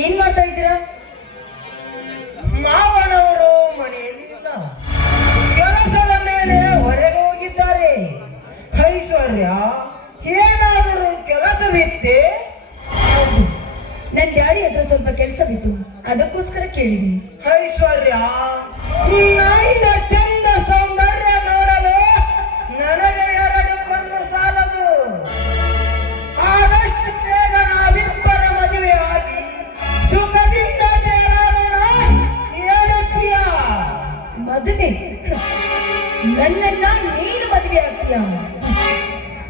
ಏನ್ ಮಾಡ್ತಾ ಇದ್ದೀರಾ? ಮಾವನವರು ಮನೆಯಲ್ಲಿಲ್ಲ, ಕೆಲಸದ ಮೇಲೆ ಹೊರಗೆ ಹೋಗಿದ್ದಾರೆ. ಐಶ್ವರ್ಯ, ಏನಾದರೂ ಕೆಲಸವಿತ್ತೆ? ನನ್ ಡ್ಯಾಡಿ ಹತ್ರ ಸ್ವಲ್ಪ ಕೆಲಸವಿತ್ತು, ಅದಕ್ಕೋಸ್ಕರ ಕೇಳಿದ್ವಿ. ಐಶ್ವರ್ಯ, ನಿನ್ನ ಚಂದ ಸೌಂದರ್ಯ ನೋಡಲು ನನಗೆ 2 ಕಣ್ಣು ಸಾಲದು. ಆದಷ್ಟು ಬೇಗ ನಾವಿಬ್ಬರ ಮದುವೆ ಆಗಿ ಸುಖದಿಂದ ತೇಲಾಡೋಣ. ಹೇಳುತ್ತೀಯ? ಮದುವೆ? ನನ್ನನ್ನ ನೀನು ಮದುವೆ ಆಗ್ತೀಯ?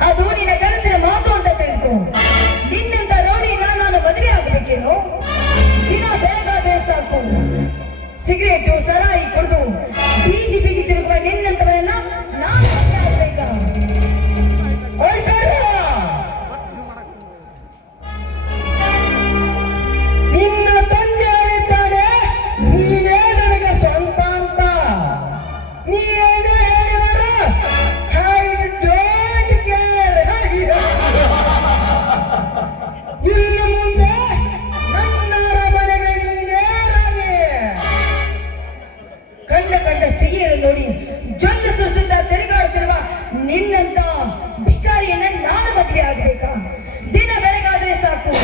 ಅದು ನಿನ್ನ ಕನಸಿನ ಮಾತು ಅಂತ ತಿಳ್ಕೊ. ನಿನ್ನಂತ ರೋಡಿನ ನಾನು ಮದುವೆ ಆಗಬೇಕೇನೋ? ದಿನ ಬೆಳಗಾದ್ರೆ ಸಾಕು ಸಿಗರೇಟು ಸರಾಯಿ ಕುಡಿದು ಬೀದಿ ಬೀದಿ ತಿರುಗುವ ನಿನ್ನಂತವರನ್ನ ನಾನು ಮದುವೆ ಆಗ್ಬೇಕಾ? ನಿನ್ನ ತಂದೆ ಹೇಳಿದ್ದಾನೆ ನೀನೇ ನನಗೆ ಸ್ವಂತ ಅಂತ. ನೀನೇ ಹೇಳಿದರೆ ಐ ಡೋಂಟ್ ಕೇರ್. ಇನ್ನು ಮುಂದೆ ನನ್ನ ಮನೆಗೆ ನೀನೇ ರಾಣಿ. ಕಂಡ ಸ್ತ್ರೀಯರು ನೋಡಿ ಜೊಲ್ಲು ಸುಸುತ್ತಾ ತಿರುಗಾಡ್ತಿರುವ ನಿನ್ನಂತ ಭಿಕಾರಿಯನ್ನ ನಾನು ಮದುವೆ ಆಗ್ಬೇಕಾ? ದಿನ ಬೆಳಗಾದ್ರೆ ಸಾಕು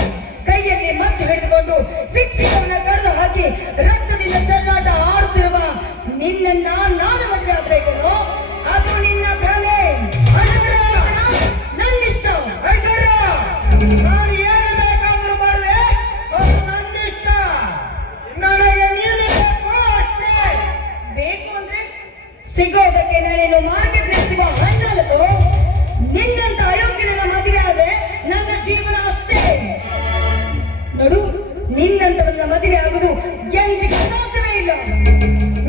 ಕೈಯಲ್ಲಿ ಮಚ್ಚು ಹಿಡಿದುಕೊಂಡು ಶಿಕ್ಷಕರನ್ನ ಕಡಿದು ಹಾಕಿ ರಕ್ತದಿಂದ ಚೆಲ್ಲಾಟ ಆಡುತ್ತಿರುವ ನಿನ್ನನ್ನ ನಾನು ಮದುವೆ ಆಗ್ಬೇಕೋ? ಅದು ನಿನ್ನ ಭ್ರಮೆ. ನನ್ನ ಇಷ್ಟ. ನಾನು ಏನು ಬೇಕಾದ್ರೂ ಮಾಡುವೆ, ಅದು ನನ್ನ ಇಷ್ಟ. ನನಗೆ ನೀನು ಬೇಕು ಅಷ್ಟೇ. ಬೇಕು ಅಂದ್ರೆ ಸಿಗೋದಕ್ಕೆ ನಾನೇನು ಮಾರ್ಕೆಟ್ ಸಿಗುವ ಹಣ್ಣಲ್ಲದು. ನಿನ್ನಂತ ಅಯೋಗ್ಯನ ಮದುವೆ ಆದ್ರೆ ನನ್ನ ಜೀವನ ಅಷ್ಟೇ. ನೋಡು, ನಿನ್ನಂತವನ್ನ ಮದುವೆ ಆಗುದು ಎಂದಿಗೂ ಸಾಧ್ಯವೇ ಇಲ್ಲ.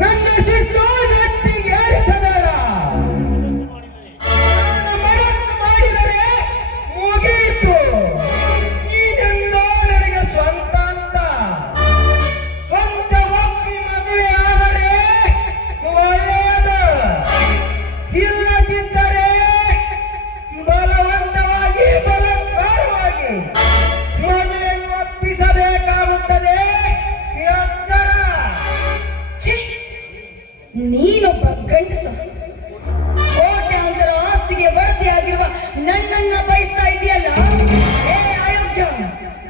ನನ್ನ ಸಿಟ್ಟು ನೆತ್ತಿಗೆ ಏರಿಸಬೇಡ. ನಾನು ಮನಸ್ಸು ಮಾಡಿದರೆ ಮುಗಿಯಿತು. ನೀನೆಂದೋ ನನಗೆ ಸ್ವಂತ ಅಂತ. ಸ್ವಂತ ಒಪ್ಪಿ ಮದುವೆ ಆದರೆ ಒಳ್ಳೆಯದು. ಇಲ್ಲದಿದ್ದರೆ ಬಲವಂತವಾಗಿ ಬಲಾತ್ಕಾರವಾಗಿ ಮದುವೆ ಒಪ್ಪಿಸಬೇಕಾಗುತ್ತದೆ. ಎಚ್ಚರ. ಛೀ! ನೀನೊಬ್ಬ ಗಂಡಸ. ಕೋಟ್ಯಾಂತರ ಆಸ್ತಿಗೆ ವರದಿ ಆಗಿರುವ ನನ್ನನ್ನ ಬಯಸ್ತಾ ಇದೆಯಲ್ಲ. ಏ ಅಯೋಗ್ಯ,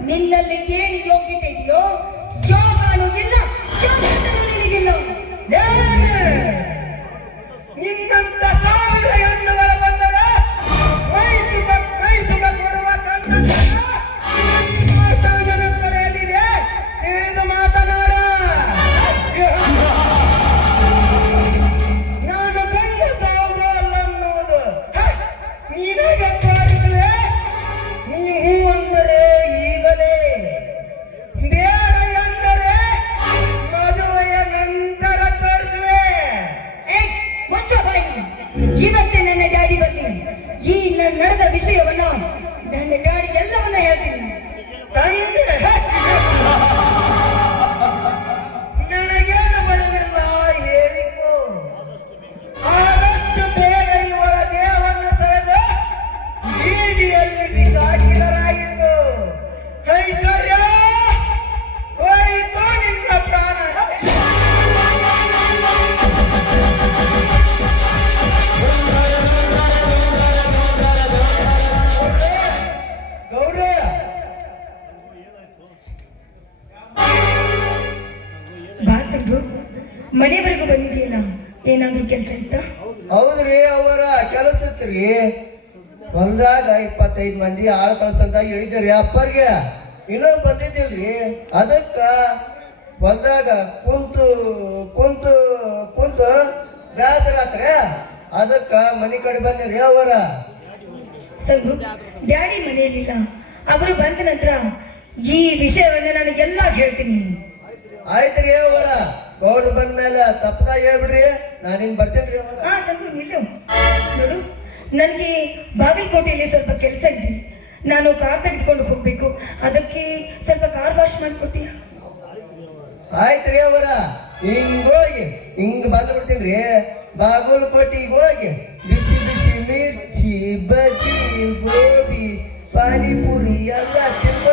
ನಿನ್ನಲ್ಲಿ ಏನು ಯೋಗ್ಯತೆ ಇದೆಯೋ? ಯೋಗಾನು ಇಲ್ಲ, ಯೋಗ್ಯತೆನೂ ನಿನಗಿಲ್ಲ. ನಿನ್ನಂತ 1000 ಹೆಣ್ಣುಗಳು ಬಂದರೆ ವಯಸ್ಸಿಗೆ ಕೊಡುವ ನನ್ನ ಕಡೆಯಲ್ಲಿದೆ. ತಿಳಿದು ಮಾತನಾಡ. ನಾನು ಗಂಡಸೌದು ಅಲ್ಲನ್ನುವುದು ನಿನಗೆ ತೋರಿಸುವೆ. ನೀವು ಅಂದರೆ ಈಗಲೇ, ಬೇಡ ಎಂದರೆ ಮದುವೆಯ ನಂತರ ತೋರಿಸುವೆ. ಏ, ಮುಚ್ಚ ಬಾಯಿ. ಇವತ್ತೇ ನನ್ನ ಡ್ಯಾಡಿ ಬರ್ಲಿ. ಈ ನಡೆದ ವಿಷಯವನ್ನ ನನ್ನ ಡ್ಯಾಡಿ ಎಲ್ಲವನ್ನ ಹೇಳ್ತೀನಿ. ತಂದೆ, ನನಗೇನು ಭಯವಿಲ್ಲ, ಹೇಳಿಕೋ. ಆದಷ್ಟು ಬೇಗ ಇವಳ ದೇಹವನ್ನು ಸೆಳೆದು ಬೀದಿಯಲ್ಲಿ ಬಿಸಾಕಿದರಾಯಿತು. ಐಶ್ವರ್ಯ, ಹೋಯಿತು ನಿನ್ನ ಪ್ರಾಣ. ಗೌಡ್ರೆ, ಬಾ ಸಂಗು, ಮನೆವರೆಗೂ ಬಂದಿದೆಯಲ್ಲ, ಏನಾದ್ರೂ ಕೆಲಸ ಇತ್ತಾ? ಹೌದ್ರಿ ಅವರ ಕೆಲಸ ಇತ್ರಿ. ಹೊಲ್ದಾಗ 25 ಮಂದಿ ಆಳ್ ಕಳ್ಸಂತ ಹೇಳಿದ್ರಿ ಅಪ್ಪರ್ಗೆ. ಇನ್ನೊಂದು ಬಂದಿದ್ದಿಲ್ರಿ. ಅದಕ್ಕ ಹೊಲ್ದಾಗ ಕುಂತು ಕುಂತು ಕುಂತು ಬೇಸರಾತ್ರಿ. ಅದಕ್ಕ ಮನಿ ಕಡೆ ಬಂದಿರಿ ಅವರ. ಸಂಗು, ಡ್ಯಾಡಿ ಮನೆಯಲ್ಲಿಲ್ಲ. ಅವರು ಬಂದ ನಂತರ ಈ ವಿಷಯವನ್ನ ನನಗೆಲ್ಲ ಹೇಳ್ತೀನಿ. ಆಯ್ತ್ರಿ ಅವರ. ಗೌಡ್ರು ಬಂದ್ಮೇಲೆ ತಪ್ಪದ ಹೇಳ್ಬಿಡ್ರಿ, ನಾನಿನ್ ಬರ್ತೇನ್ರಿ ಅವರ. ಹಾ ಸಂಗು, ನಿಲ್ಲು. ನೋಡು, ನನಗೆ ಬಾಗಲಕೋಟೆಯಲ್ಲಿ ಸ್ವಲ್ಪ ಕೆಲಸ ಇದೆ. ನಾನು ಕಾರ್ ತೆಗೆದುಕೊಂಡು ಹೋಗ್ಬೇಕು. ಅದಕ್ಕೆ ಸ್ವಲ್ಪ ಕಾರ್ ವಾಶ್ ಮಾಡ್ಕೊಡ್ತೀಯ? ಆಯ್ತ್ರಿ ಅವರ. ಹಿಂಗೋಗಿ ಹಿಂಗ್ ಬಂದು ಬಿಡ್ತೀನಿ. ಬಾಗಲಕೋಟೆಗೆ ಹೋಗಿ ಬಿಸಿ ಬಿಸಿ ಮಿರ್ಚಿ ಬಜ್ಜಿ ಗೋಬಿ ಪಾನಿಪುರಿ ಎಲ್ಲ ತಿನ್ಕೊಂಡು